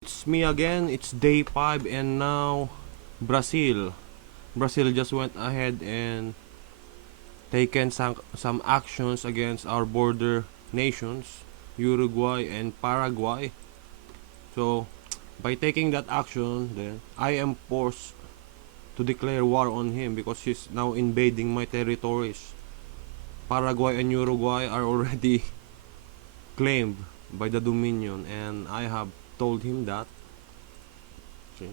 It's me again. It's day 5 and now Brazil. Brazil just went ahead and taken some actions against our border nations, Uruguay and Paraguay. So by taking that action, then I am forced to declare war on him because he's now invading my territories. Paraguay and Uruguay are already claimed by the Dominion, and I have told him that. See?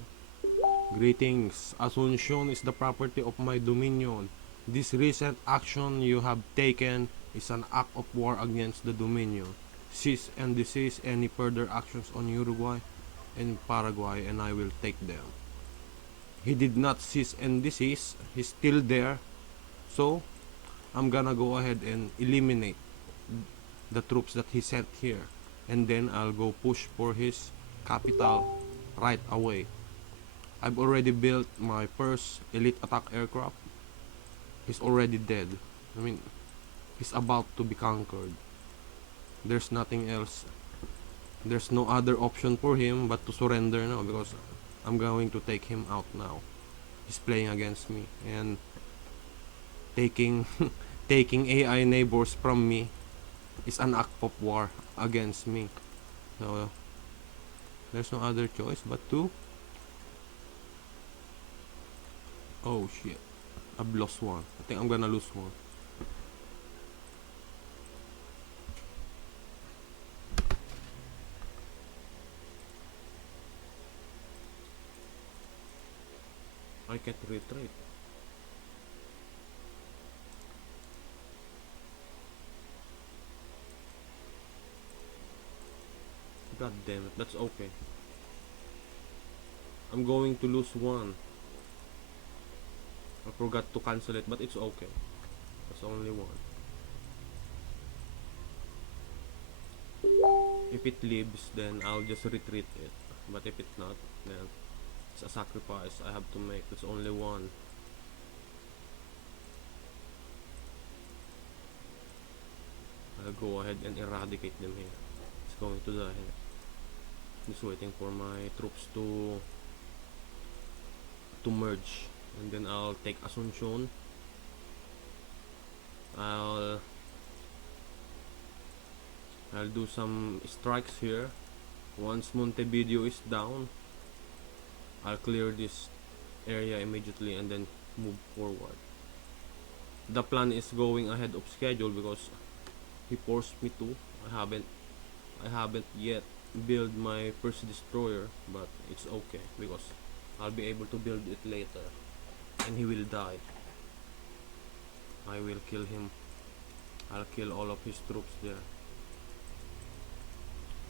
Greetings. Asuncion is the property of my dominion. This recent action you have taken is an act of war against the dominion. Cease and desist any further actions on Uruguay and Paraguay, and I will take them. He did not cease and desist. He's still there. So, I'm gonna go ahead and eliminate the troops that he sent here. And then I'll go push for his capital right away. I've already built my first elite attack aircraft. He's already dead. I mean, he's about to be conquered. There's nothing else. There's no other option for him but to surrender now because I'm going to take him out now. He's playing against me and taking taking AI neighbors from me is an act of war against me. So there's no other choice but to. Oh shit. I've lost one. I think I'm gonna lose one. I can't retreat. God damn it. That's okay. I'm going to lose one. I forgot to cancel it, but it's okay. It's only one. If it leaves, then I'll just retreat it. But if it's not, then it's a sacrifice I have to make. It's only one. I'll go ahead and eradicate them here. It's going to die here. Just waiting for my troops to merge, and then I'll take Asuncion. I'll do some strikes here. Once Montevideo is down, I'll clear this area immediately and then move forward. The plan is going ahead of schedule because he forced me to. I haven't yet build my first destroyer, but it's okay because I'll be able to build it later and he will die. I will kill him. I'll kill all of his troops there.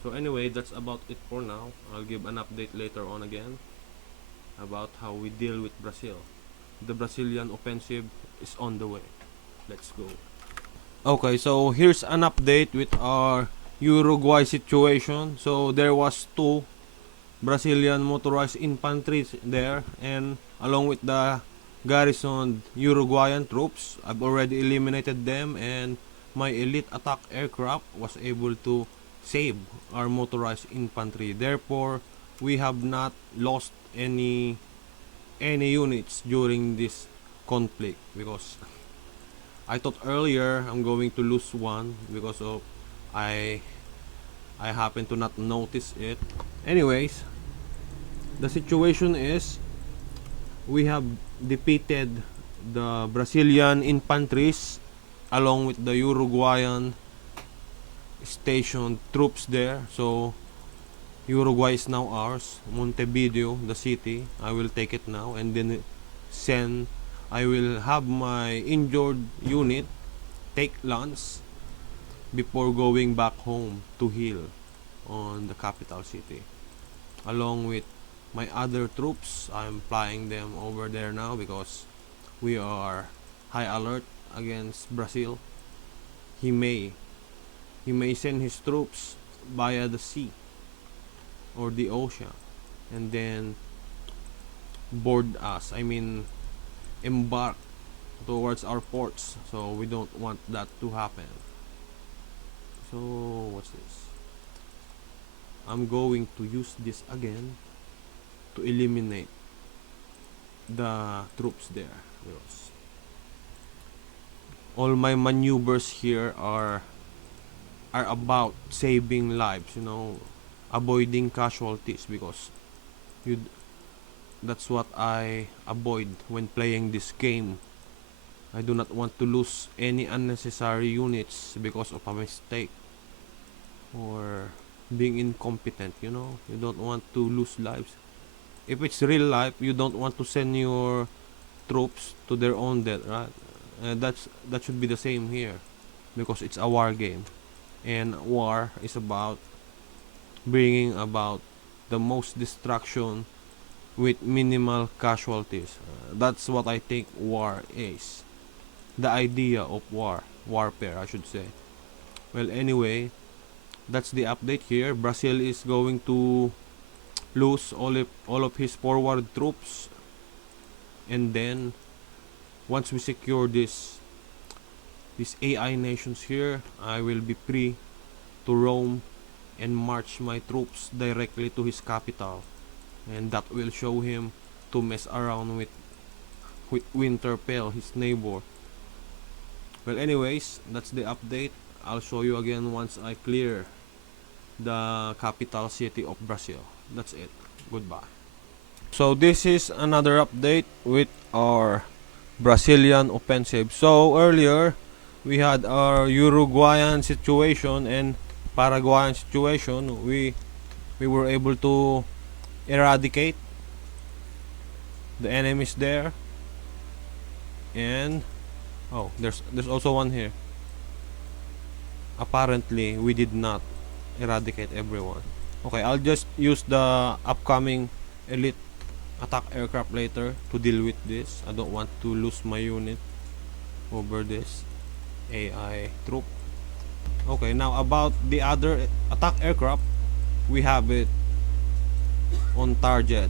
So anyway, that's about it for now. I'll give an update later on again about how we deal with Brazil. The Brazilian offensive is on the way. Let's go. Okay, so here's an update with our Uruguay situation. So there was 2 Brazilian motorized infantry there, and along with the garrisoned Uruguayan troops, I've already eliminated them, and my elite attack aircraft was able to save our motorized infantry. Therefore, we have not lost any units during this conflict because I thought earlier I'm going to lose one because of I happen to not notice it. Anyways, the situation is we have defeated the Brazilian infantries along with the Uruguayan stationed troops there. So Uruguay is now ours. Montevideo, the city, I will take it now, and then I will have my injured unit take lunch before going back home to heal on the capital city. Along with my other troops, I'm flying them over there now because we are high alert against Brazil. He may send his troops via the sea or the ocean and then board us. I mean, embark towards our ports. So we don't want that to happen. So what's this? I'm going to use this again to eliminate the troops there. Yes. All my maneuvers here are about saving lives, you know, avoiding casualties, because you that's what I avoid when playing this game. I do not want to lose any unnecessary units because of a mistake or being incompetent, you know. You don't want to lose lives. If it's real life, you don't want to send your troops to their own death, right? That should be the same here, because it's a war game, and war is about bringing about the most destruction with minimal casualties. That's what I think war is. The idea of warfare, I should say. Well, anyway, that's the update here. Brazil is going to lose all of his forward troops, and then once we secure these AI nations here, I will be free to roam and march my troops directly to his capital, and that will show him to mess around with WynterFail, his neighbor. Well, anyways, that's the update. I'll show you again once I clear the capital city of Brazil. That's it. Goodbye. So this is another update with our Brazilian offensive. So earlier we had our Uruguayan situation and Paraguayan situation. We were able to eradicate the enemies there, and oh, there's also one here. Apparently we did not eradicate everyone. Okay, I'll just use the upcoming elite attack aircraft later to deal with this. I don't want to lose my unit over this AI troop. Okay, now about the other attack aircraft, we have it on target.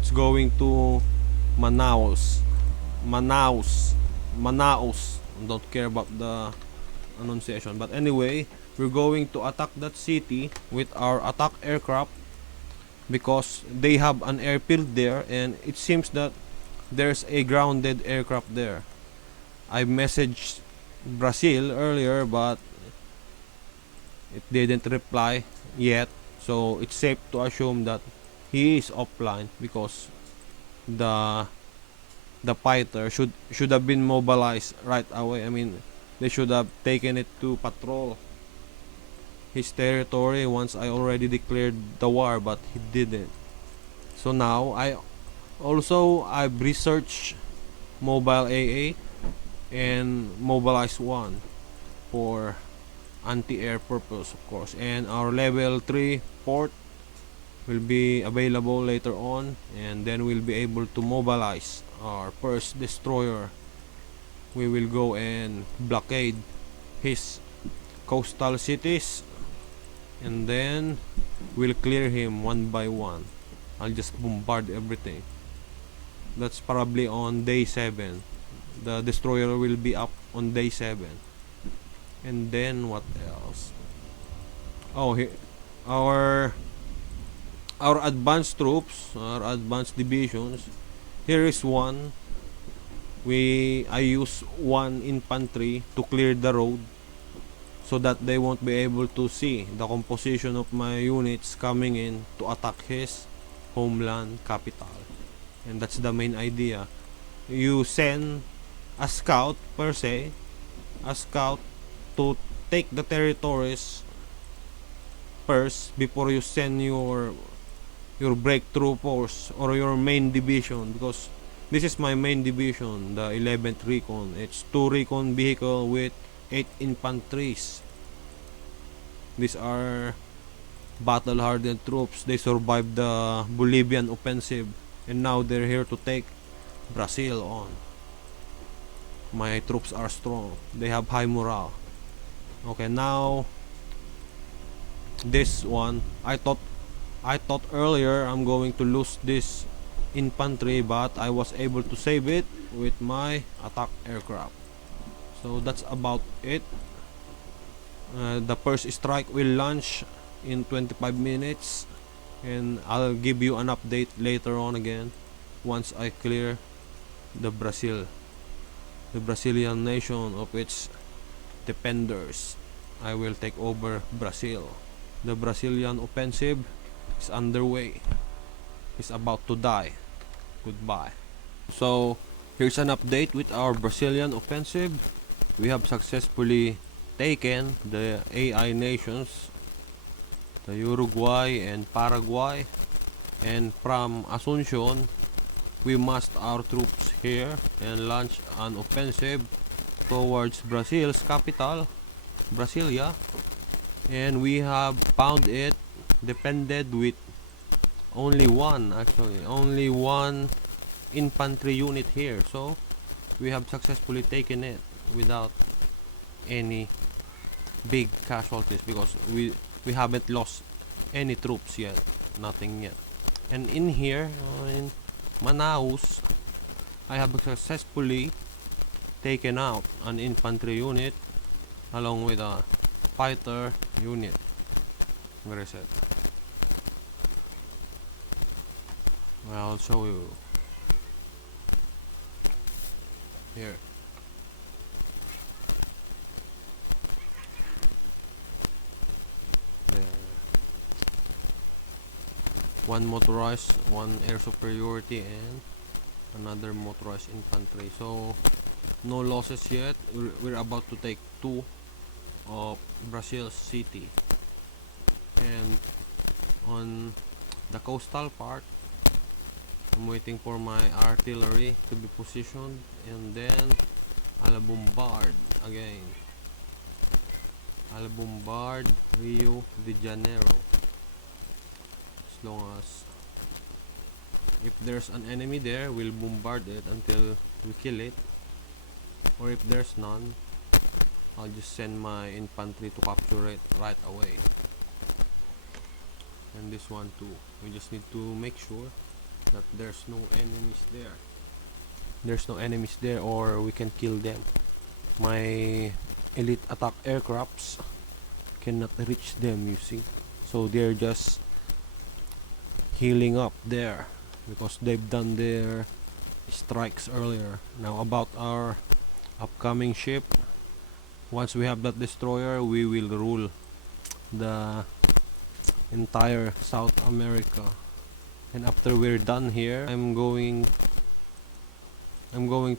It's going to Manaus. Don't care about the pronunciation, but anyway, we're going to attack that city with our attack aircraft because they have an airfield there, and it seems that there's a grounded aircraft there. I messaged Brazil earlier, but it didn't reply yet, so it's safe to assume that he is offline, because the fighter should have been mobilized right away. I mean, they should have taken it to patrol his territory once I already declared the war, but he didn't. So now I've researched mobile AA and mobilized one for anti-air purpose, of course, and our level 3 port will be available later on, and then we'll be able to mobilize our first destroyer. We will go and blockade his coastal cities, and then we'll clear him one by one. I'll just bombard everything. That's probably on day 7. The destroyer will be up on day 7. And then what else? Oh, our advanced troops, our advanced divisions. Here is one. I use one infantry to clear the road, so that they won't be able to see the composition of my units coming in to attack his homeland capital. And that's the main idea. You send a scout, per se, a scout to take the territories first before you send your breakthrough force or your main division, because this is my main division, the 11th Recon. It's 2 recon vehicle with 8 infantries. These are battle-hardened troops. They survived the Bolivian offensive, and now they're here to take Brazil on. My troops are strong. They have high morale. Okay, now this one, I thought earlier I'm going to lose this infantry, but I was able to save it with my attack aircraft. So that's about it. The first strike will launch in 25 minutes, and I'll give you an update later on again once I clear the Brazilian nation of its defenders. I will take over Brazil. The Brazilian offensive is underway. It's about to die. Goodbye. So here's an update with our Brazilian offensive. We have successfully taken the AI nations, the Uruguay and Paraguay, and from Asuncion we massed our troops here and launched an offensive towards Brazil's capital, Brasilia, and we have found it defended with only one infantry unit here. So we have successfully taken it without any big casualties because we haven't lost any troops yet, nothing yet. And in here in Manaus, I have successfully taken out an infantry unit along with a fighter unit. Where is it? I'll show you here. There. One motorized, one air superiority, and another motorized infantry. So no losses yet. We're about to take 2 of Brazil's city, and on the coastal part I'm waiting for my artillery to be positioned, and then I'll bombard again. I'll bombard Rio de Janeiro. As long as if there's an enemy there, we'll bombard it until we kill it, or if there's none, I'll just send my infantry to capture it right away. And this one too, we just need to make sure that there's no enemies there. There's no enemies there, or we can kill them. My elite attack aircrafts cannot reach them, you see, so they're just healing up there because they've done their strikes earlier. Now about our upcoming ship, once we have that destroyer, we will rule the entire South America. And after we're done here, I'm going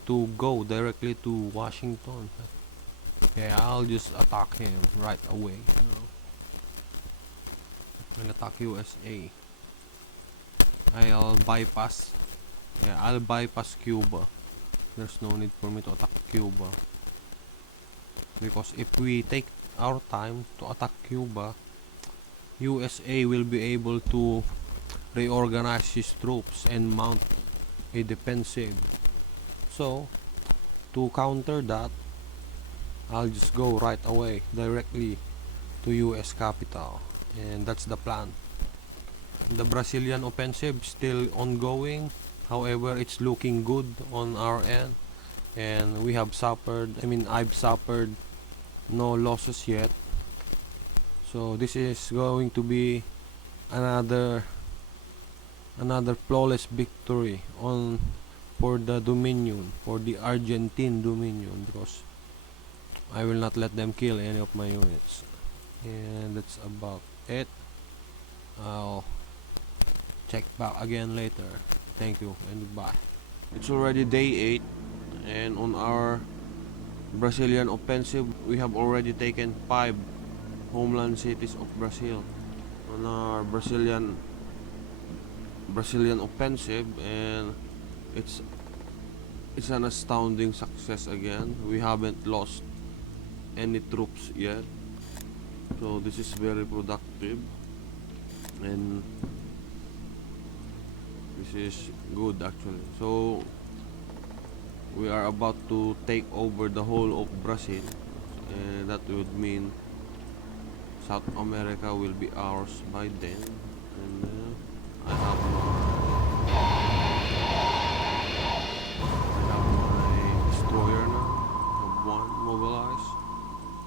to go directly to Washington. Yeah, I'll just attack him right away. I'll attack USA. I'll bypass Cuba. There's no need for me to attack Cuba, because if we take our time to attack Cuba, USA will be able to reorganize his troops and mount a defensive. So to counter that, I'll just go right away directly to US capital, and that's the plan. The Brazilian offensive still ongoing, however it's looking good on our end, and I've suffered no losses yet. So this is going to be another flawless victory for the Dominion, for the Argentine Dominion, because I will not let them kill any of my units. And that's about it. I'll check back again later. Thank you and goodbye. It's already day 8, and on our Brazilian offensive we have already taken 5 homeland cities of Brazil on our Brazilian offensive, and it's an astounding success again. We haven't lost any troops yet, so this is very productive, and this is good actually. So we are about to take over the whole of Brazil, and that would mean South America will be ours by then. And I have my destroyer now. I have one mobilized.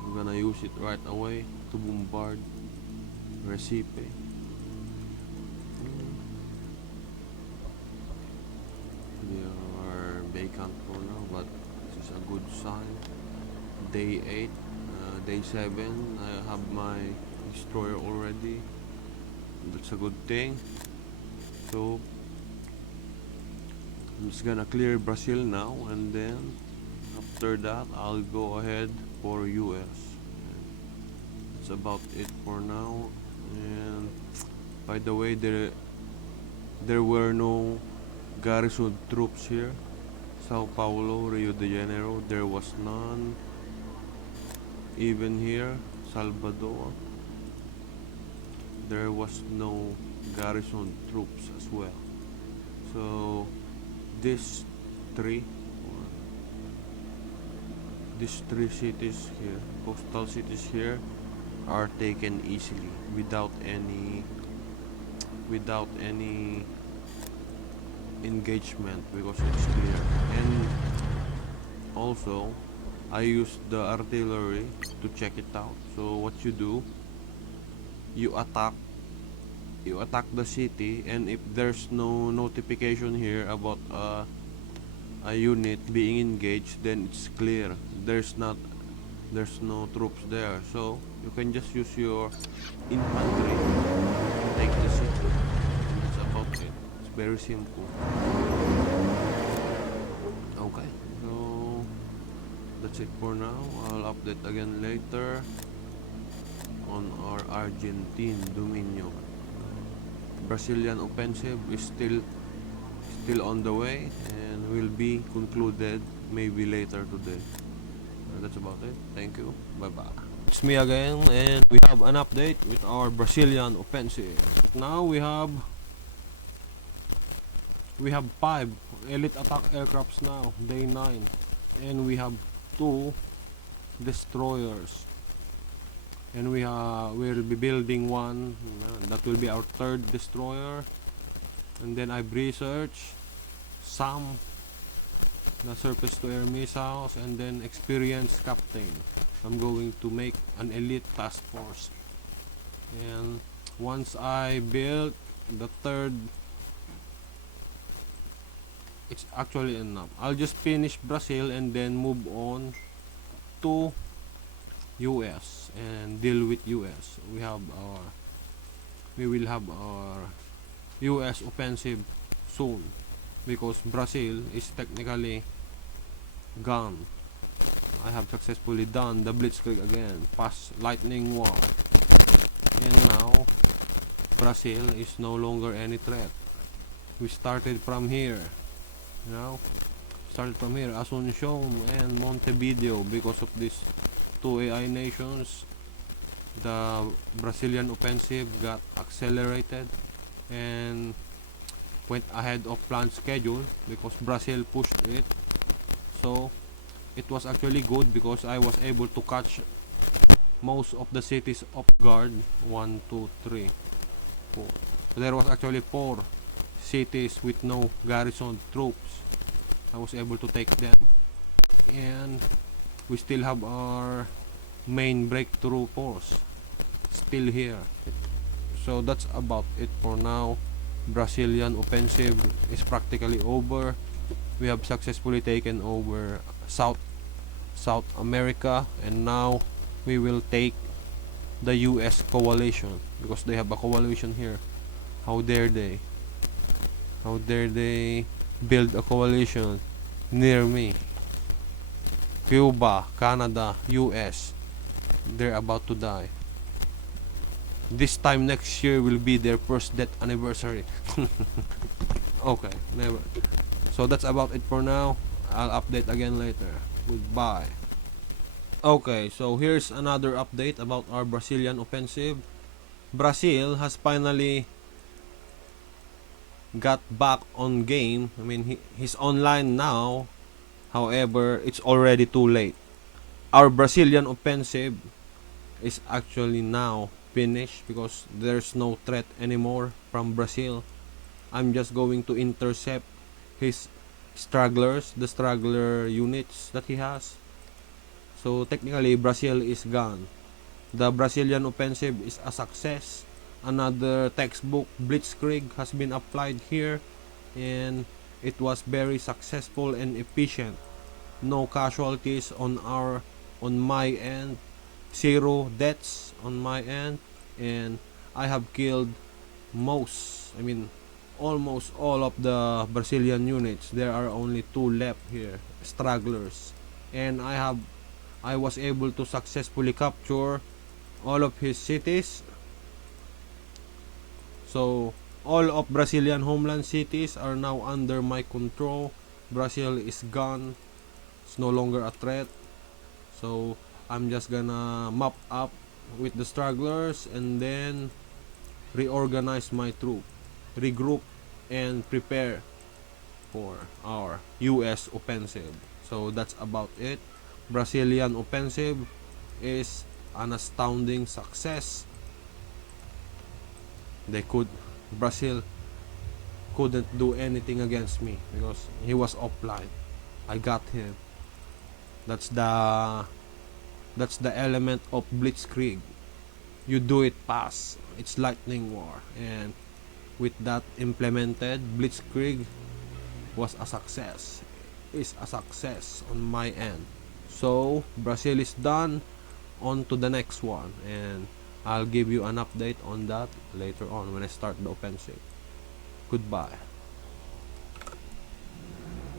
I'm gonna use it right away to bombard Recipe. We are vacant for now, but this is a good sign. Day 8, day 7, I have my destroyer already. That's a good thing. So I'm just gonna clear Brazil now, and then after that I'll go ahead for US. That's about it for now. And by the way, there were no garrison troops here. Sao Paulo, Rio de Janeiro, there was none. Even here, Salvador, there was no garrison troops as well. So these three cities here, coastal cities here, are taken easily without any engagement, because it's clear. And also I used the artillery to check it out. So what you do, you attack the city, and if there's no notification here about a unit being engaged, then it's clear. There's no troops there, so you can just use your infantry to take the city. That's about it. It's very simple. Okay, so that's it for now. I'll update again later on our Argentine Dominion. Brazilian offensive is still on the way and will be concluded maybe later today. That's about it. Thank you. Bye bye. It's me again, and we have an update with our Brazilian offensive. Now we have 5 elite attack aircrafts now, day 9, and we have 2 destroyers, and we'll be building one that will be our 3rd destroyer. And then I've researched some the surface to air missiles, and then experienced captain. I'm going to make an elite task force, and once I build the 3rd, it's actually enough. I'll just finish Brazil and then move on to US and deal with US. We will have our US offensive soon, because Brazil is technically gone. I have successfully done the Blitzkrieg again, past lightning wall, and now Brazil is no longer any threat. We started from here, Asuncion and Montevideo. Because of these 2 AI nations, the Brazilian offensive got accelerated and went ahead of planned schedule because Brazil pushed it. So it was actually good because I was able to catch most of the cities off guard. 1, 2, 3, 4. So there was actually 4 cities with no garrison troops. I was able to take them, and we still have our main breakthrough force still here. So that's about it for now. Brazilian offensive is practically over. We have successfully taken over South America, and now we will take the US coalition, because they have a coalition here. How dare they build a coalition near me? Cuba, Canada, US, they're about to die. This time next year will be their first death anniversary. Okay, never. So that's about it for now. I'll update again later. Goodbye. Okay, so here's another update about our Brazilian offensive. Brazil has finally got back on game. I mean, he's online now. However, it's already too late. Our Brazilian offensive is actually now finished because there's no threat anymore from Brazil. I'm just going to intercept his stragglers, the straggler units that he has. So technically Brazil is gone. The Brazilian offensive is a success. another textbook, Blitzkrieg, has been applied here, and it was very successful and efficient. No casualties on my end, zero deaths on my end, and I have killed almost all of the Brazilian units. There are only two left here, stragglers, and I was able to successfully capture all of his cities. So all of Brazilian homeland cities are now under my control. Brazil is gone. It's no longer a threat. So I'm just gonna mop up with the stragglers and then reorganize my troop, regroup, and prepare for our US offensive. So that's about it. Brazilian offensive is an astounding success. Brazil couldn't do anything against me because he was offline. I got him. That's the element of Blitzkrieg. You do it fast. It's lightning war, and with that implemented, Blitzkrieg was a success. Is a success on my end. So Brazil is done. On to the next one, and I'll give you an update on that later on when I start the offensive. Goodbye.